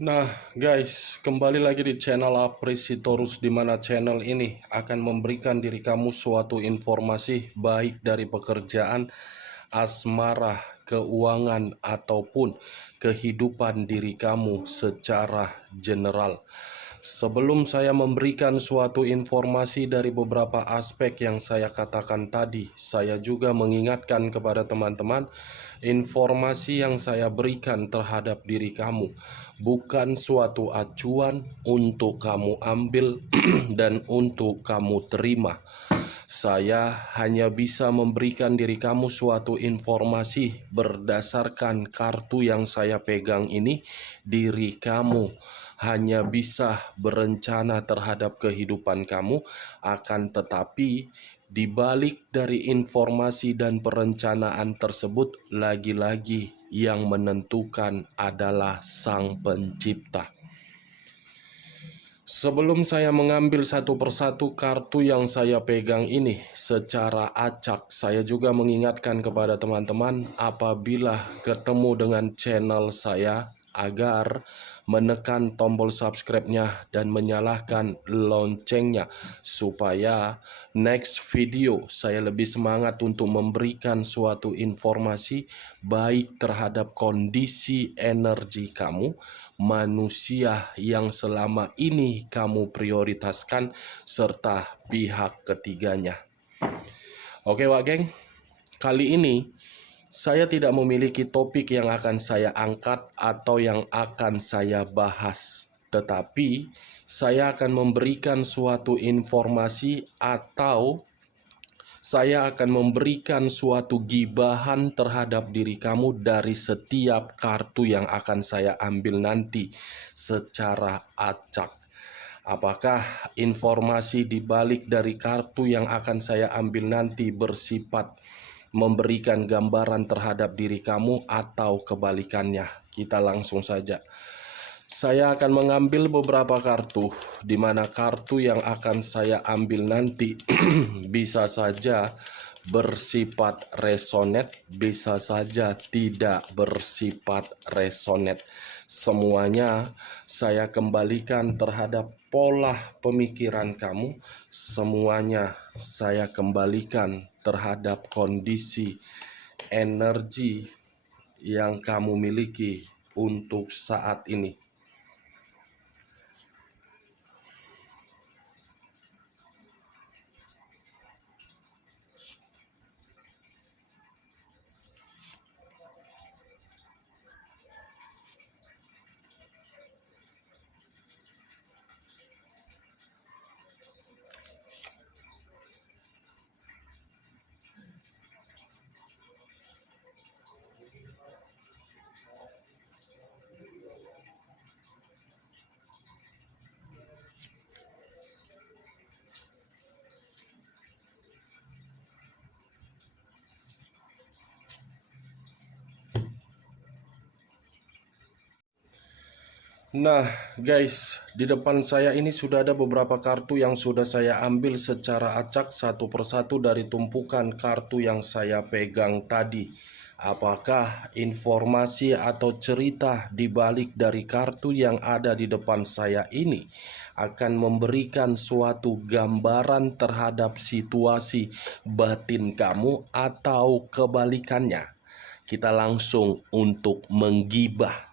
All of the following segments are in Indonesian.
Nah, guys, kembali lagi di channel Apresitorus, di mana channel ini akan memberikan diri kamu suatu informasi baik dari pekerjaan, asmara, keuangan, ataupun kehidupan diri kamu secara general. Sebelum saya memberikan suatu informasi dari beberapa aspek yang saya katakan tadi, saya juga mengingatkan kepada teman-teman, informasi yang saya berikan terhadap diri kamu bukan suatu acuan untuk kamu ambil dan untuk kamu terima. Saya hanya bisa memberikan diri kamu suatu informasi berdasarkan kartu yang saya pegang ini. Diri kamu hanya bisa berencana terhadap kehidupan kamu, akan tetapi di balik dari informasi dan perencanaan tersebut, lagi-lagi yang menentukan adalah Sang Pencipta. Sebelum saya mengambil satu persatu kartu yang saya pegang ini secara acak, saya juga mengingatkan kepada teman-teman apabila ketemu dengan channel saya agar menekan tombol subscribe-nya dan menyalakan loncengnya supaya next video saya lebih semangat untuk memberikan suatu informasi baik terhadap kondisi energi kamu, manusia yang selama ini kamu prioritaskan, serta pihak ketiganya. Oke Wak Geng, kali ini saya tidak memiliki topik yang akan saya angkat atau yang akan saya bahas, tetapi saya akan memberikan suatu informasi atau saya akan memberikan suatu gibahan terhadap diri kamu dari setiap kartu yang akan saya ambil nanti secara acak. Apakah informasi di balik dari kartu yang akan saya ambil nanti bersifat memberikan gambaran terhadap diri kamu atau kebalikannya? Kita langsung saja. Saya akan mengambil beberapa kartu, di mana kartu yang akan saya ambil nanti bisa saja bersifat resonate, bisa saja tidak bersifat resonate. Semuanya saya kembalikan terhadap pola pemikiran kamu, semuanya saya kembalikan terhadap kondisi energi yang kamu miliki untuk saat ini. Nah guys, di depan saya ini sudah ada beberapa kartu yang sudah saya ambil secara acak satu persatu dari tumpukan kartu yang saya pegang tadi. Apakah informasi atau cerita di balik dari kartu yang ada di depan saya ini akan memberikan suatu gambaran terhadap situasi batin kamu atau kebalikannya? Kita langsung untuk menggibah.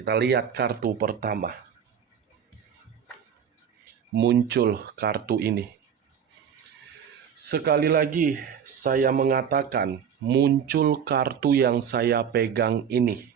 Kita lihat kartu pertama. Muncul kartu ini. Sekali lagi saya mengatakan muncul kartu yang saya pegang ini.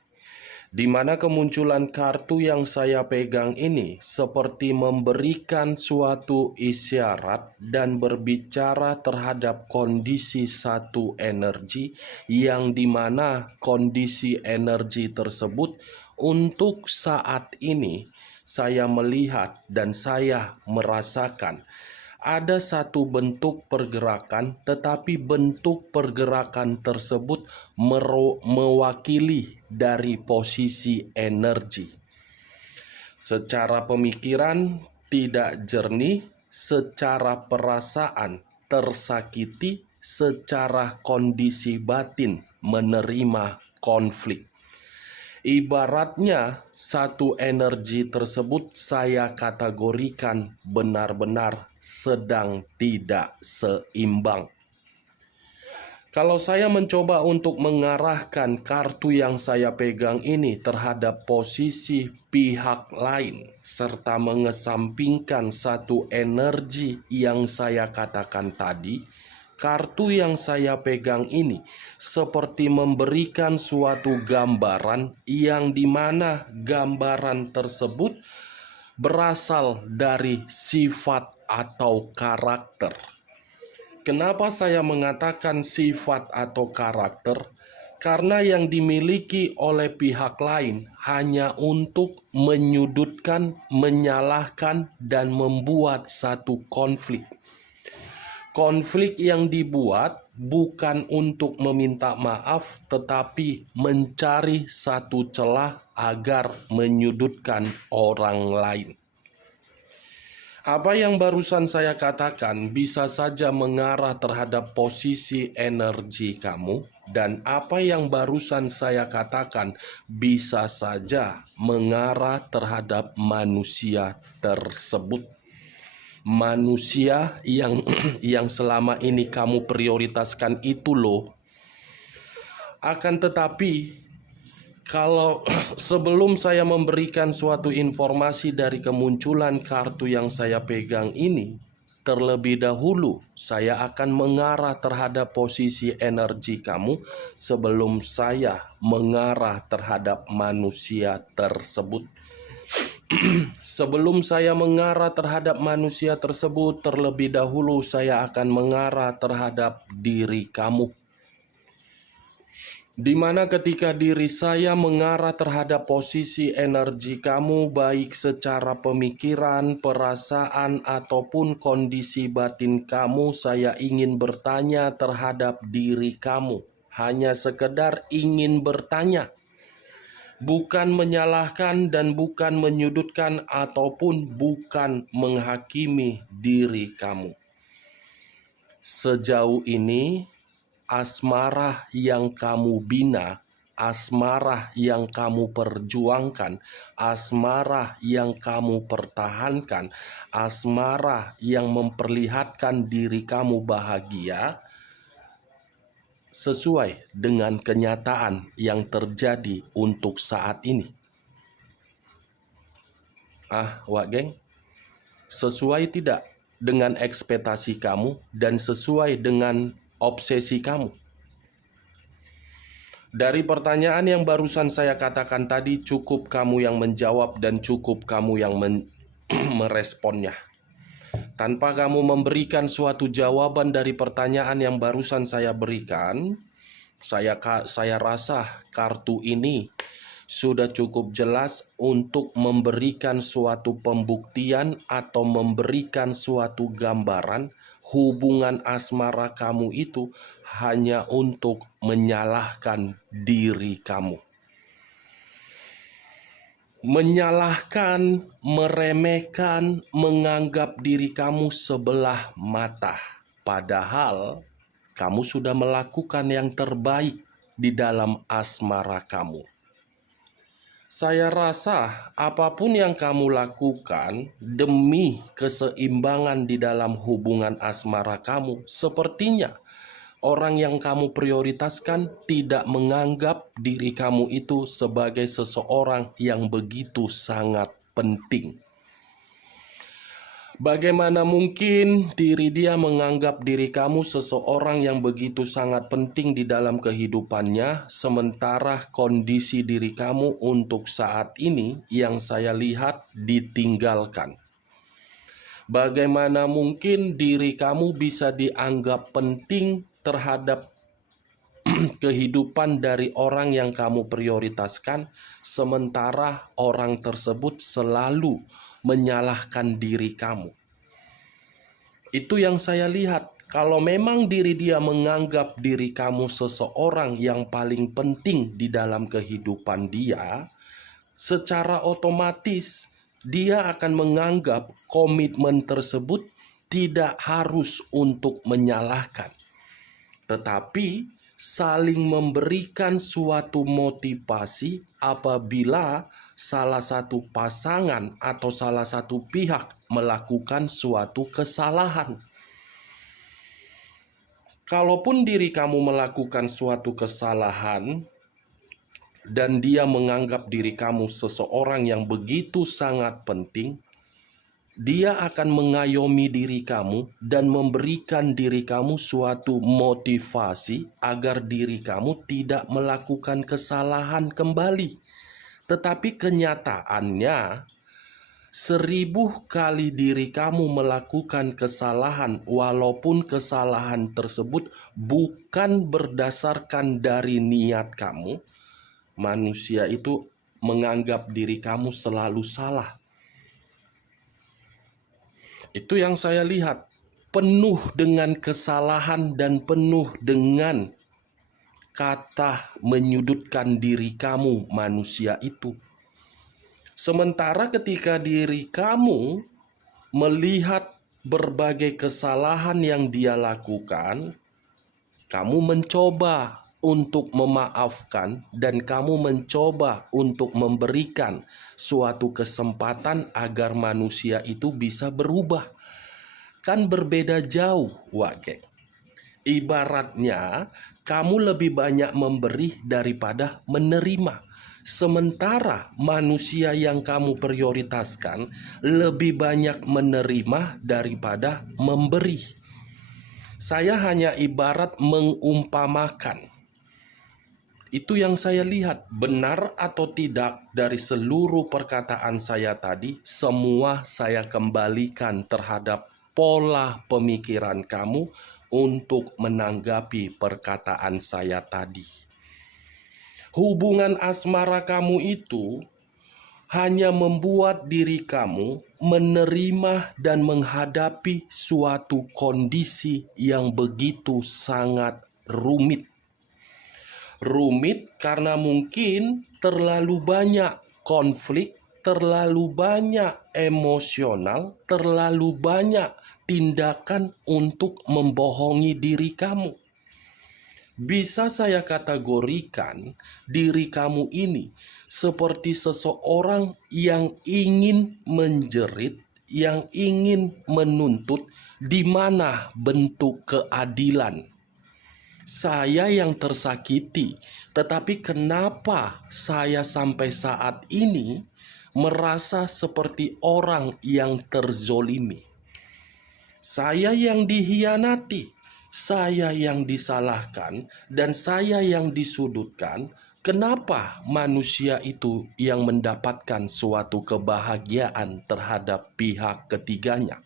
Di mana kemunculan kartu yang saya pegang ini seperti memberikan suatu isyarat dan berbicara terhadap kondisi satu energi yang dimana kondisi energi tersebut untuk saat ini saya melihat dan saya merasakan ada satu bentuk pergerakan, tetapi bentuk pergerakan tersebut mewakili dari posisi energi. Secara pemikiran tidak jernih, secara perasaan tersakiti, secara kondisi batin menerima konflik. Ibaratnya satu energi tersebut saya kategorikan benar-benar sedang tidak seimbang. Kalau saya mencoba untuk mengarahkan kartu yang saya pegang ini terhadap posisi pihak lain, serta mengesampingkan satu energi yang saya katakan tadi, kartu yang saya pegang ini seperti memberikan suatu gambaran yang dimana gambaran tersebut berasal dari sifat atau karakter. Kenapa saya mengatakan sifat atau karakter? Karena yang dimiliki oleh pihak lain hanya untuk menyudutkan, menyalahkan, dan membuat satu konflik. Konflik yang dibuat bukan untuk meminta maaf, tetapi mencari satu celah agar menyudutkan orang lain. Apa yang barusan saya katakan bisa saja mengarah terhadap posisi energi kamu, dan apa yang barusan saya katakan bisa saja mengarah terhadap manusia tersebut. Manusia yang yang selama ini kamu prioritaskan itu loh. Akan tetapi kalau sebelum saya memberikan suatu informasi dari kemunculan kartu yang saya pegang ini, terlebih dahulu saya akan mengarah terhadap posisi energi kamu sebelum saya mengarah terhadap manusia tersebut. Sebelum saya mengarah terhadap manusia tersebut, terlebih dahulu saya akan mengarah terhadap diri kamu. Di mana ketika diri saya mengarah terhadap posisi energi kamu, baik secara pemikiran, perasaan, ataupun kondisi batin kamu, saya ingin bertanya terhadap diri kamu. Hanya sekedar ingin bertanya. Bukan menyalahkan dan bukan menyudutkan ataupun bukan menghakimi diri kamu. Sejauh ini, asmara yang kamu bina, asmara yang kamu perjuangkan, asmara yang kamu pertahankan, asmara yang memperlihatkan diri kamu bahagia, sesuai dengan kenyataan yang terjadi untuk saat ini. Wak geng, sesuai tidak dengan ekspektasi kamu dan sesuai dengan obsesi kamu? Dari pertanyaan yang barusan saya katakan tadi, cukup kamu yang menjawab dan cukup kamu yang meresponnya. Tanpa kamu memberikan suatu jawaban dari pertanyaan yang barusan saya berikan, saya rasa kartu ini sudah cukup jelas untuk memberikan suatu pembuktian atau memberikan suatu gambaran hubungan asmara kamu itu hanya untuk menyalahkan diri kamu. Menyalahkan, meremehkan, menganggap diri kamu sebelah mata. Padahal kamu sudah melakukan yang terbaik di dalam asmara kamu. Saya rasa apapun yang kamu lakukan demi keseimbangan di dalam hubungan asmara kamu, sepertinya orang yang kamu prioritaskan tidak menganggap diri kamu itu sebagai seseorang yang begitu sangat penting. Bagaimana mungkin diri dia menganggap diri kamu seseorang yang begitu sangat penting di dalam kehidupannya, sementara kondisi diri kamu untuk saat ini yang saya lihat ditinggalkan? Bagaimana mungkin diri kamu bisa dianggap penting terhadap kehidupan dari orang yang kamu prioritaskan, sementara orang tersebut selalu menyalahkan diri kamu? Itu yang saya lihat. Kalau memang diri dia menganggap diri kamu seseorang yang paling penting di dalam kehidupan dia, secara otomatis dia akan menganggap komitmen tersebut tidak harus untuk menyalahkan, tetapi saling memberikan suatu motivasi apabila salah satu pasangan atau salah satu pihak melakukan suatu kesalahan. Kalaupun diri kamu melakukan suatu kesalahan dan dia menganggap diri kamu seseorang yang begitu sangat penting, dia akan mengayomi diri kamu dan memberikan diri kamu suatu motivasi agar diri kamu tidak melakukan kesalahan kembali. Tetapi kenyataannya, 1000 kali diri kamu melakukan kesalahan, walaupun kesalahan tersebut bukan berdasarkan dari niat kamu, manusia itu menganggap diri kamu selalu salah. Itu yang saya lihat, penuh dengan kesalahan dan penuh dengan kata menyudutkan diri kamu, manusia itu. Sementara ketika diri kamu melihat berbagai kesalahan yang dia lakukan, kamu mencoba untuk memaafkan dan kamu mencoba untuk memberikan suatu kesempatan agar manusia itu bisa berubah. Kan berbeda jauh, Wage. Ibaratnya, kamu lebih banyak memberi daripada menerima. Sementara manusia yang kamu prioritaskan lebih banyak menerima daripada memberi. Saya hanya ibarat mengumpamakan. Itu yang saya lihat, benar atau tidak dari seluruh perkataan saya tadi, semua saya kembalikan terhadap pola pemikiran kamu untuk menanggapi perkataan saya tadi. Hubungan asmara kamu itu hanya membuat diri kamu menerima dan menghadapi suatu kondisi yang begitu sangat rumit. Rumit karena mungkin terlalu banyak konflik, terlalu banyak emosional, terlalu banyak tindakan untuk membohongi diri kamu. Bisa saya kategorikan diri kamu ini seperti seseorang yang ingin menjerit, yang ingin menuntut di mana bentuk keadilan. Saya yang tersakiti, tetapi kenapa saya sampai saat ini merasa seperti orang yang terzolimi? Saya yang dihianati, saya yang disalahkan, dan saya yang disudutkan. Kenapa manusia itu yang mendapatkan suatu kebahagiaan terhadap pihak ketiganya?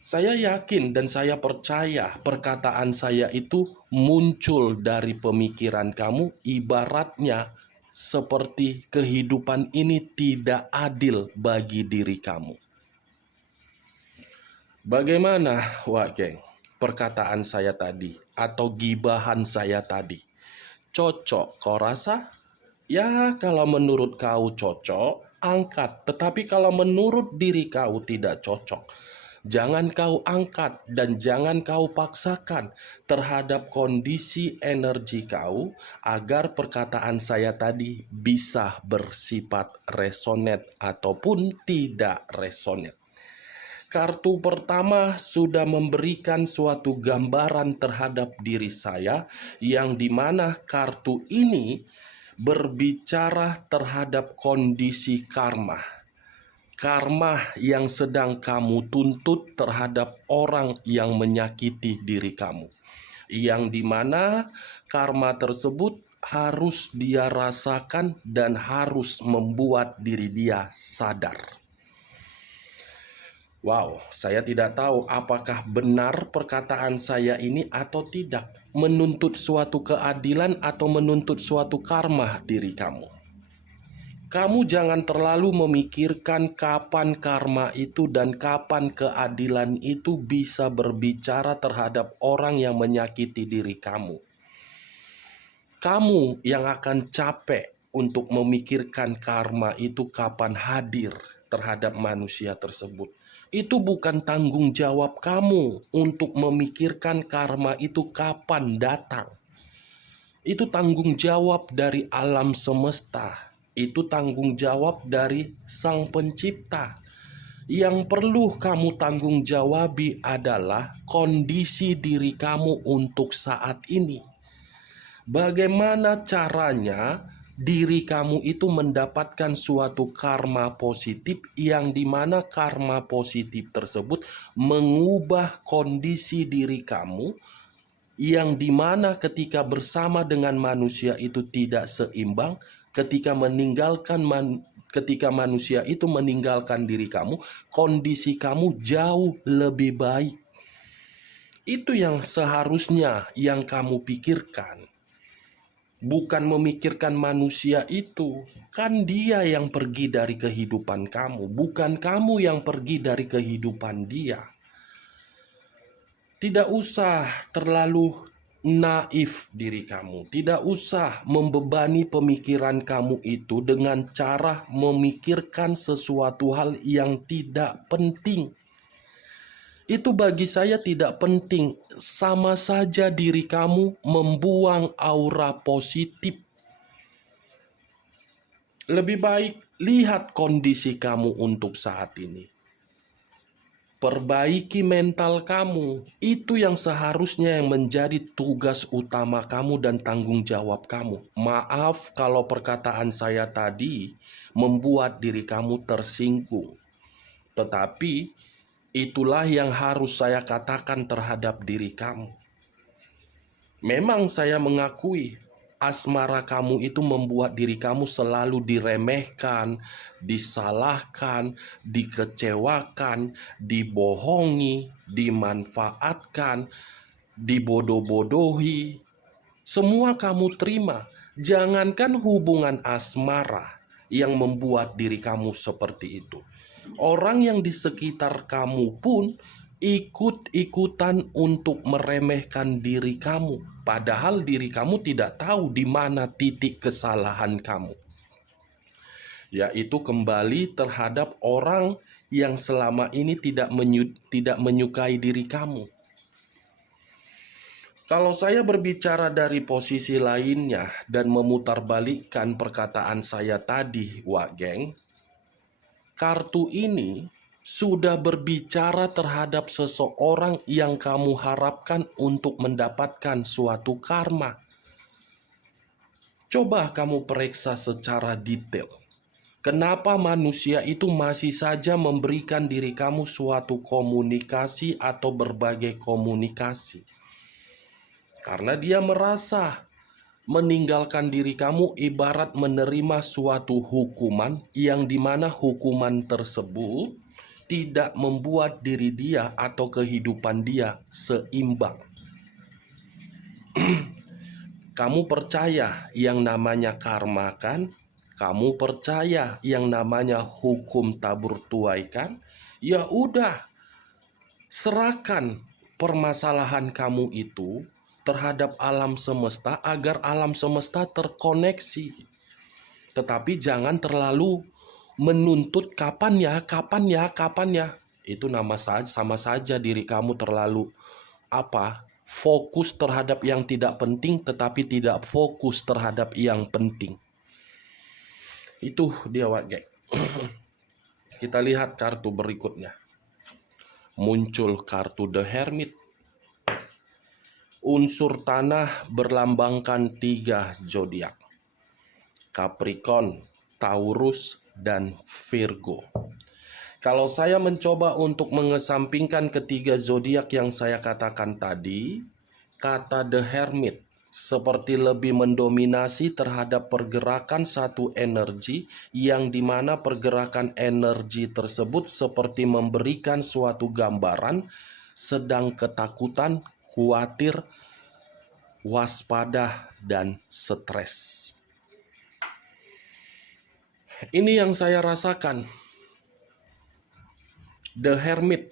Saya yakin dan saya percaya perkataan saya itu muncul dari pemikiran kamu, ibaratnya seperti kehidupan ini tidak adil bagi diri kamu. Bagaimana, Wak Geng, perkataan saya tadi atau gibahan saya tadi? Cocok kau rasa? Ya, kalau menurut kau cocok, angkat. Tetapi kalau menurut diri kau tidak cocok, jangan kau angkat dan jangan kau paksakan terhadap kondisi energi kau agar perkataan saya tadi bisa bersifat resonate ataupun tidak resonate. Kartu pertama sudah memberikan suatu gambaran terhadap diri saya, yang dimana kartu ini berbicara terhadap kondisi karma. Karma yang sedang kamu tuntut terhadap orang yang menyakiti diri kamu. Yang dimana karma tersebut harus dia rasakan dan harus membuat diri dia sadar. Wow, saya tidak tahu apakah benar perkataan saya ini atau tidak. Menuntut suatu keadilan atau menuntut suatu karma diri kamu. Kamu jangan terlalu memikirkan kapan karma itu dan kapan keadilan itu bisa berbicara terhadap orang yang menyakiti diri kamu. Kamu yang akan capek untuk memikirkan karma itu kapan hadir terhadap manusia tersebut. Itu bukan tanggung jawab kamu untuk memikirkan karma itu kapan datang. Itu tanggung jawab dari alam semesta. Itu tanggung jawab dari Sang Pencipta. Yang perlu kamu tanggung jawabi adalah kondisi diri kamu untuk saat ini. Bagaimana caranya diri kamu itu mendapatkan suatu karma positif yang dimana karma positif tersebut mengubah kondisi diri kamu yang dimana ketika bersama dengan manusia itu tidak seimbang, ketika manusia itu meninggalkan diri kamu, kondisi kamu jauh lebih baik. Itu yang seharusnya yang kamu pikirkan. Bukan memikirkan manusia itu. Kan dia yang pergi dari kehidupan kamu, bukan kamu yang pergi dari kehidupan dia. Tidak usah terlalu naif diri kamu. Tidak usah membebani pemikiran kamu itu dengan cara memikirkan sesuatu hal yang tidak penting. Itu bagi saya tidak penting. Sama saja diri kamu membuang aura positif. Lebih baik lihat kondisi kamu untuk saat ini. Perbaiki mental kamu. Itu yang seharusnya yang menjadi tugas utama kamu dan tanggung jawab kamu. Maaf kalau perkataan saya tadi membuat diri kamu tersinggung. Tetapi itulah yang harus saya katakan terhadap diri kamu. Memang saya mengakui asmara kamu itu membuat diri kamu selalu diremehkan, disalahkan, dikecewakan, dibohongi, dimanfaatkan, dibodoh-bodohi. Semua kamu terima. Jangankan hubungan asmara yang membuat diri kamu seperti itu. Orang yang di sekitar kamu pun ikut-ikutan untuk meremehkan diri kamu. Padahal diri kamu tidak tahu di mana titik kesalahan kamu. Yaitu kembali terhadap orang yang selama ini tidak menyukai diri kamu. Kalau saya berbicara dari posisi lainnya dan memutarbalikkan perkataan saya tadi, Wak Geng, kartu ini sudah berbicara terhadap seseorang yang kamu harapkan untuk mendapatkan suatu karma. Coba kamu periksa secara detail. Kenapa manusia itu masih saja memberikan diri kamu suatu komunikasi atau berbagai komunikasi? Karena dia merasa meninggalkan diri kamu ibarat menerima suatu hukuman yang dimana hukuman tersebut tidak membuat diri dia atau kehidupan dia seimbang. Kamu percaya yang namanya karma kan? Kamu percaya yang namanya hukum tabur tuai kan? Ya udah, serahkan permasalahan kamu itu terhadap alam semesta agar alam semesta terkoneksi. Tetapi jangan terlalu menuntut kapan ya. Itu sama saja diri kamu terlalu fokus terhadap yang tidak penting tetapi tidak fokus terhadap yang penting. Itu dia, Wak Geng. Kita lihat kartu berikutnya. Muncul kartu The Hermit. Unsur tanah berlambangkan 3 zodiak. Capricorn, Taurus, dan Virgo. Kalau saya mencoba untuk mengesampingkan ketiga zodiak yang saya katakan tadi, kata The Hermit seperti lebih mendominasi terhadap pergerakan satu energi yang dimana pergerakan energi tersebut seperti memberikan suatu gambaran sedang ketakutan, khawatir, waspada, dan stres. Ini yang saya rasakan. The Hermit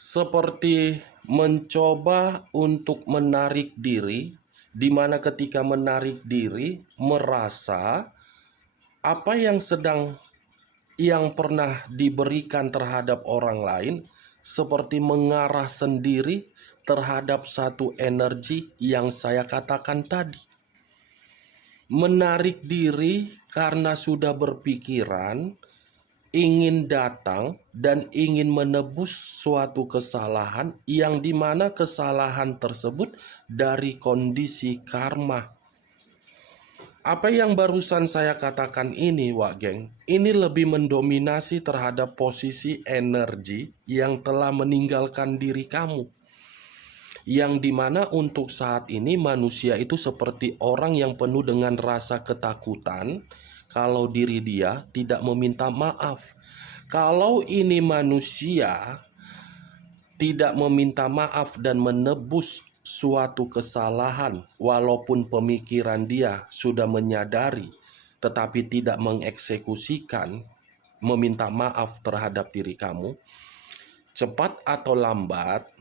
seperti mencoba untuk menarik diri, di mana ketika menarik diri merasa apa yang pernah diberikan terhadap orang lain seperti mengarah sendiri terhadap satu energi yang saya katakan tadi. menarik diri karena sudah berpikiran ingin datang dan ingin menebus suatu kesalahan yang dimana kesalahan tersebut dari kondisi karma. Apa yang barusan saya katakan ini, Wak Geng, ini lebih mendominasi terhadap posisi energi yang telah meninggalkan diri kamu. Yang dimana untuk saat ini manusia itu seperti orang yang penuh dengan rasa ketakutan kalau diri dia tidak meminta maaf. Kalau ini manusia tidak meminta maaf dan menebus suatu kesalahan, walaupun pemikiran dia sudah menyadari, tetapi tidak mengeksekusikan, meminta maaf terhadap diri kamu, cepat atau lambat,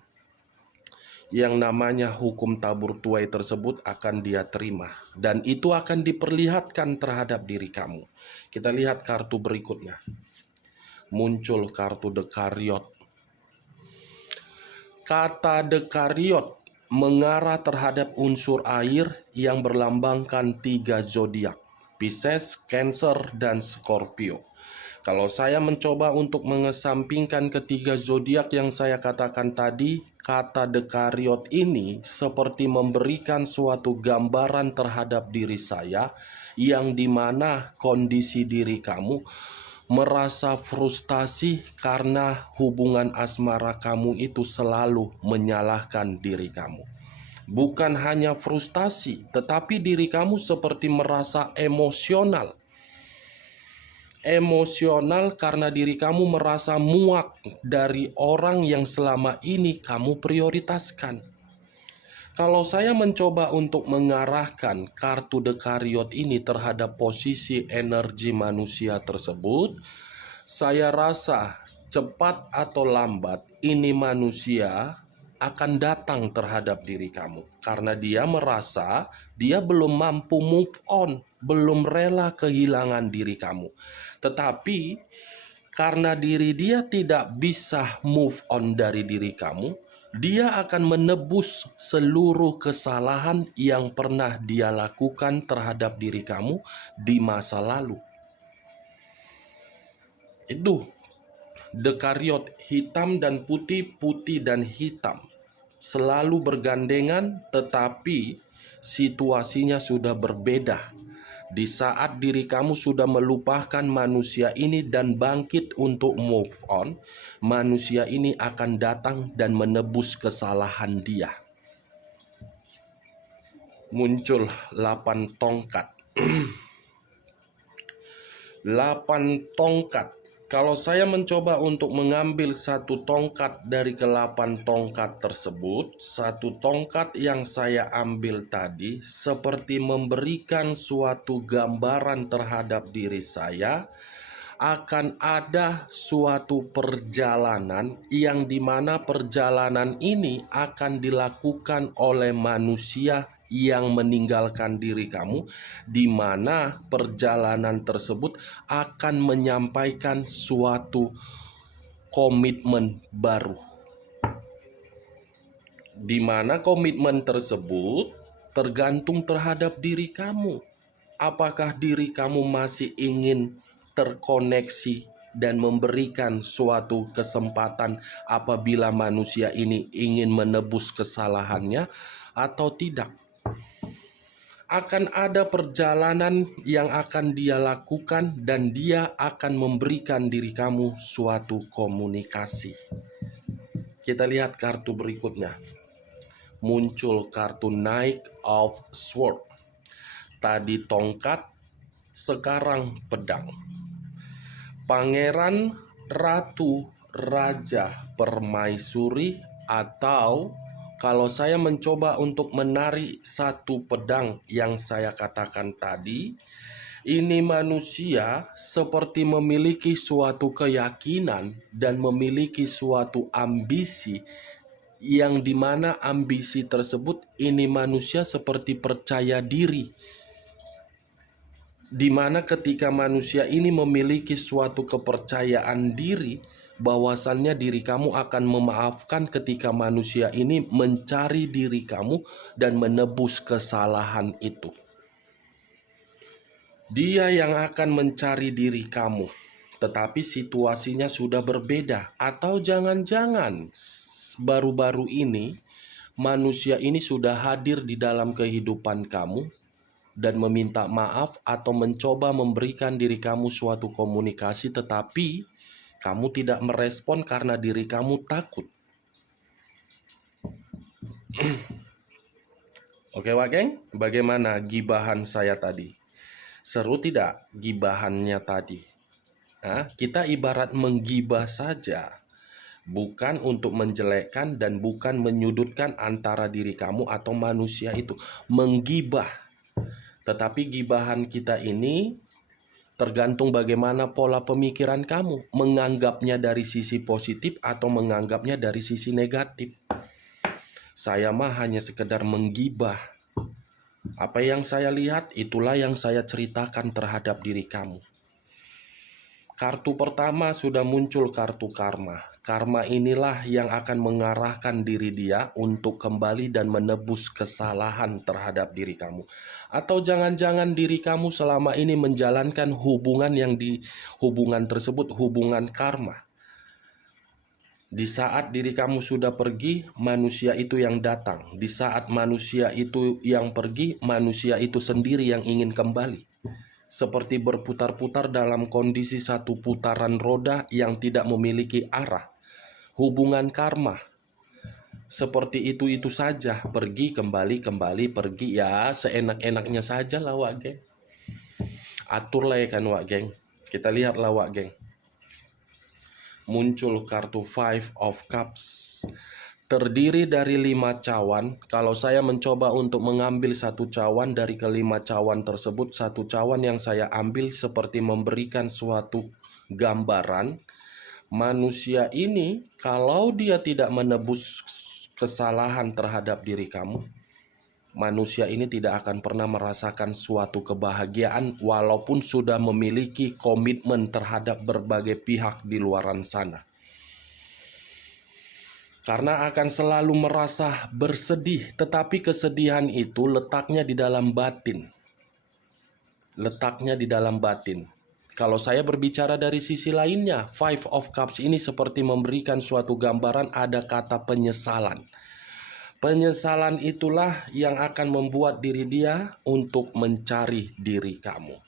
yang namanya hukum tabur tuai tersebut akan dia terima. Dan itu akan diperlihatkan terhadap diri kamu. Kita lihat kartu berikutnya. Muncul kartu Dekariot. Kata Dekariot mengarah terhadap unsur air yang berlambangkan 3 zodiak, Pisces, Cancer, dan Scorpio. Kalau saya mencoba untuk mengesampingkan ketiga zodiak yang saya katakan tadi, kata Dekariot ini seperti memberikan suatu gambaran terhadap diri saya, yang dimana kondisi diri kamu merasa frustasi karena hubungan asmara kamu itu selalu menyalahkan diri kamu. Bukan hanya frustasi, tetapi diri kamu seperti merasa emosional. Emosional karena diri kamu merasa muak dari orang yang selama ini kamu prioritaskan. Kalau saya mencoba untuk mengarahkan kartu Dekariot ini terhadap posisi energi manusia tersebut, saya rasa cepat atau lambat ini manusia akan datang terhadap diri kamu. Karena dia merasa dia belum mampu move on, belum rela kehilangan diri kamu. Tetapi karena diri dia tidak bisa move on dari diri kamu, dia akan menebus seluruh kesalahan yang pernah dia lakukan terhadap diri kamu di masa lalu. Itu Dekariot, hitam dan putih, putih dan hitam. Selalu bergandengan, tetapi situasinya sudah berbeda. Di saat diri kamu sudah melupakan manusia ini dan bangkit untuk move on, manusia ini akan datang dan menebus kesalahan dia. Muncul 8 tongkat. 8 tongkat. Kalau saya mencoba untuk mengambil satu tongkat dari ke-8 tongkat tersebut, satu tongkat yang saya ambil tadi seperti memberikan suatu gambaran terhadap diri saya akan ada suatu perjalanan yang dimana perjalanan ini akan dilakukan oleh manusia yang meninggalkan diri kamu, di mana perjalanan tersebut akan menyampaikan suatu komitmen baru, di mana komitmen tersebut tergantung terhadap diri kamu. Apakah diri kamu masih ingin terkoneksi dan memberikan suatu kesempatan apabila manusia ini ingin menebus kesalahannya atau tidak? Akan ada perjalanan yang akan dia lakukan dan dia akan memberikan diri kamu suatu komunikasi. Kita lihat kartu berikutnya. Muncul kartu Knight of Swords. Tadi tongkat, sekarang pedang. Pangeran, ratu, raja, permaisuri, atau kalau saya mencoba untuk menarik satu pedang yang saya katakan tadi, ini manusia seperti memiliki suatu keyakinan dan memiliki suatu ambisi, yang dimana ambisi tersebut ini manusia seperti percaya diri, dimana ketika manusia ini memiliki suatu kepercayaan diri bahwasannya diri kamu akan memaafkan ketika manusia ini mencari diri kamu dan menebus kesalahan itu. Dia yang akan mencari diri kamu, tetapi situasinya sudah berbeda. Atau jangan-jangan baru-baru ini manusia ini sudah hadir di dalam kehidupan kamu dan meminta maaf atau mencoba memberikan diri kamu suatu komunikasi, tetapi kamu tidak merespon karena diri kamu takut. Oke, Wak Geng, bagaimana gibahan saya tadi? Seru tidak gibahannya tadi? Kita ibarat menggibah saja, bukan untuk menjelekkan dan bukan menyudutkan antara diri kamu atau manusia itu. Menggibah. Tetapi gibahan kita ini tergantung bagaimana pola pemikiran kamu. Menganggapnya dari sisi positif atau menganggapnya dari sisi negatif. Saya mah hanya sekedar menggibah. Apa yang saya lihat, itulah yang saya ceritakan terhadap diri kamu. Kartu pertama sudah muncul, kartu karma. Karma inilah yang akan mengarahkan diri dia untuk kembali dan menebus kesalahan terhadap diri kamu. Atau jangan-jangan diri kamu selama ini menjalankan hubungan yang hubungan tersebut hubungan karma. Di saat diri kamu sudah pergi, manusia itu yang datang. Di saat manusia itu yang pergi, manusia itu sendiri yang ingin kembali. Seperti berputar-putar dalam kondisi satu putaran roda yang tidak memiliki arah. Hubungan karma. Seperti itu saja. Pergi, kembali, pergi. Ya, seenak-enaknya saja lah, Wak Geng. Aturlah ya kan, Wak Geng. Kita lihatlah, Wak Geng. Muncul kartu Five of Cups. Terdiri dari 5 cawan. Kalau saya mencoba untuk mengambil satu cawan dari kelima cawan tersebut, satu cawan yang saya ambil seperti memberikan suatu gambaran. Manusia ini kalau dia tidak menebus kesalahan terhadap diri kamu, manusia ini tidak akan pernah merasakan suatu kebahagiaan walaupun sudah memiliki komitmen terhadap berbagai pihak di luaran sana. Karena akan selalu merasa bersedih, tetapi kesedihan itu letaknya di dalam batin. Letaknya di dalam batin. Kalau saya berbicara dari sisi lainnya, Five of Cups ini seperti memberikan suatu gambaran ada kata penyesalan. Penyesalan itulah yang akan membuat diri dia untuk mencari diri kamu.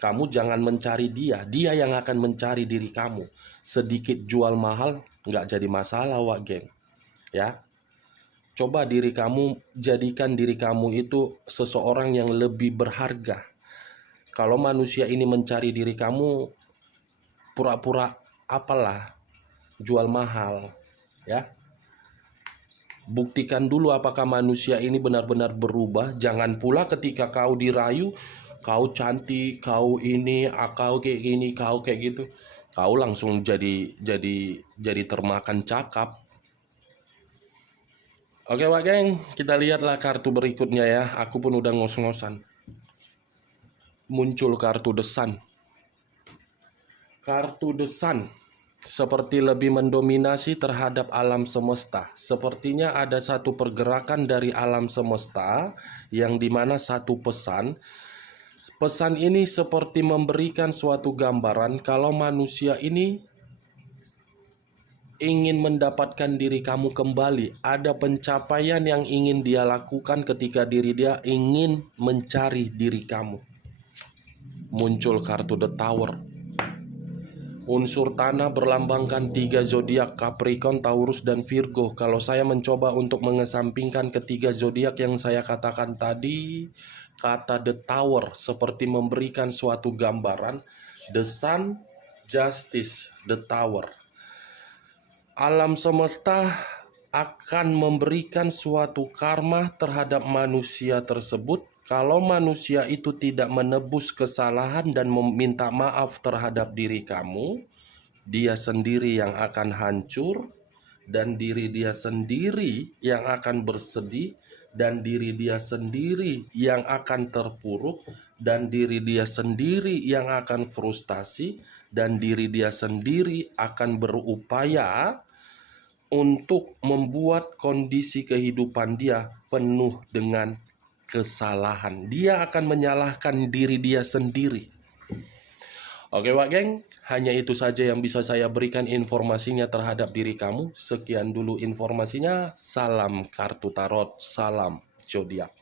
Kamu jangan mencari dia, dia yang akan mencari diri kamu. Sedikit jual mahal, nggak jadi masalah, Wak Geng. Ya, coba diri kamu, jadikan diri kamu itu seseorang yang lebih berharga. Kalau manusia ini mencari diri kamu, pura-pura apalah, jual mahal, ya. Buktikan dulu apakah manusia ini benar-benar berubah. Jangan pula ketika kau dirayu, kau cantik, kau ini, kau kayak gini, kau kayak gitu, kau langsung jadi termakan cakap. Oke, Wak Geng, kita lihatlah kartu berikutnya ya. Aku pun udah ngos-ngosan. Muncul kartu The Sun. Kartu The Sun seperti lebih mendominasi terhadap alam semesta. Sepertinya ada satu pergerakan dari alam semesta yang dimana satu pesan. Pesan ini seperti memberikan suatu gambaran kalau manusia ini ingin mendapatkan diri kamu kembali. Ada pencapaian yang ingin dia lakukan ketika diri dia ingin mencari diri kamu. Muncul kartu The Tower. Unsur tanah berlambangkan 3 zodiak, Capricorn, Taurus, dan Virgo. Kalau saya mencoba untuk mengesampingkan ketiga zodiak yang saya katakan tadi, kata The Tower seperti memberikan suatu gambaran. The Sun, Justice, The Tower. Alam semesta akan memberikan suatu karma terhadap manusia tersebut. Kalau manusia itu tidak menebus kesalahan dan meminta maaf terhadap diri kamu, dia sendiri yang akan hancur, dan diri dia sendiri yang akan bersedih, dan diri dia sendiri yang akan terpuruk, dan diri dia sendiri yang akan frustasi, dan diri dia sendiri akan berupaya untuk membuat kondisi kehidupan dia penuh dengan kesalahan. Dia akan menyalahkan diri dia sendiri. Oke Wak Geng, hanya itu saja yang bisa saya berikan informasinya terhadap diri kamu. Sekian dulu informasinya. Salam kartu tarot, salam zodiak.